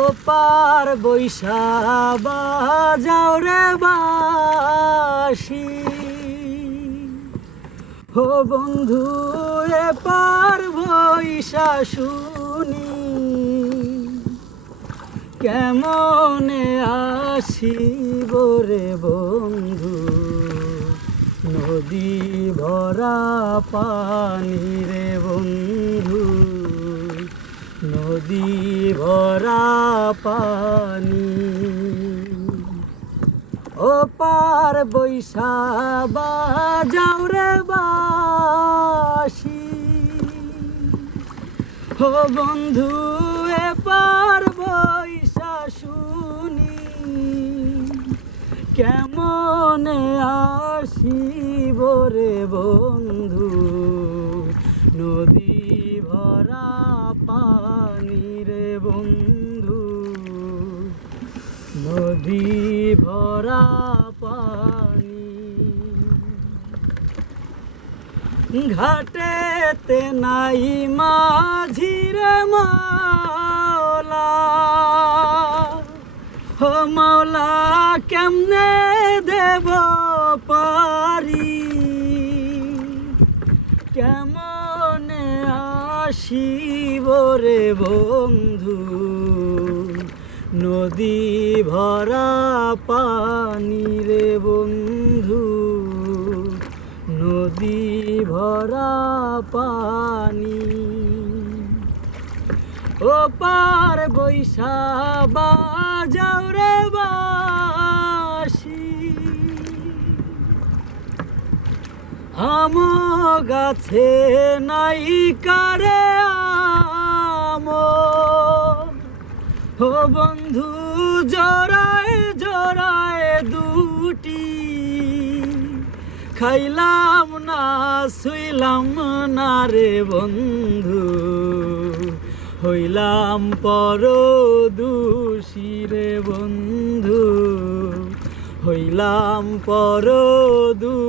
ও পার বৈশা বাজাও রে বাঁশি, ও বন্ধু এ পার বৈশা শুনি কেমনে আসিব রে বন্ধু, নদী ভরা পানি রে বন্ধু, নদী ভরা পানি। ও পার বৈশা বাজাও রে বাঁশি, ও বন্ধু এ পার বৈশা শুনি কেমনে আসিব রে বন্ধু, নদী ভরা পানি রে বন্ধু, নদী ভরা পানি। ঘাটেতে নাই মাঝি রে মাওলা, ও মাওলা কেমনে দেব পারি, কেমনে আসিব রে বন্ধু, নদী ভরা পানি রে বন্ধু, নদী ভরা পানি। ও পার বৈশা বাজাও রে বাঁশি, আম গাছে নাই কারে আম, ও বন্ধু জড়ায় জড়ায় দুটি, খাইলাম না শুইলাম না রে বন্ধু, হইলাম পরদোষী রে বন্ধু, হইলাম পরদোষী।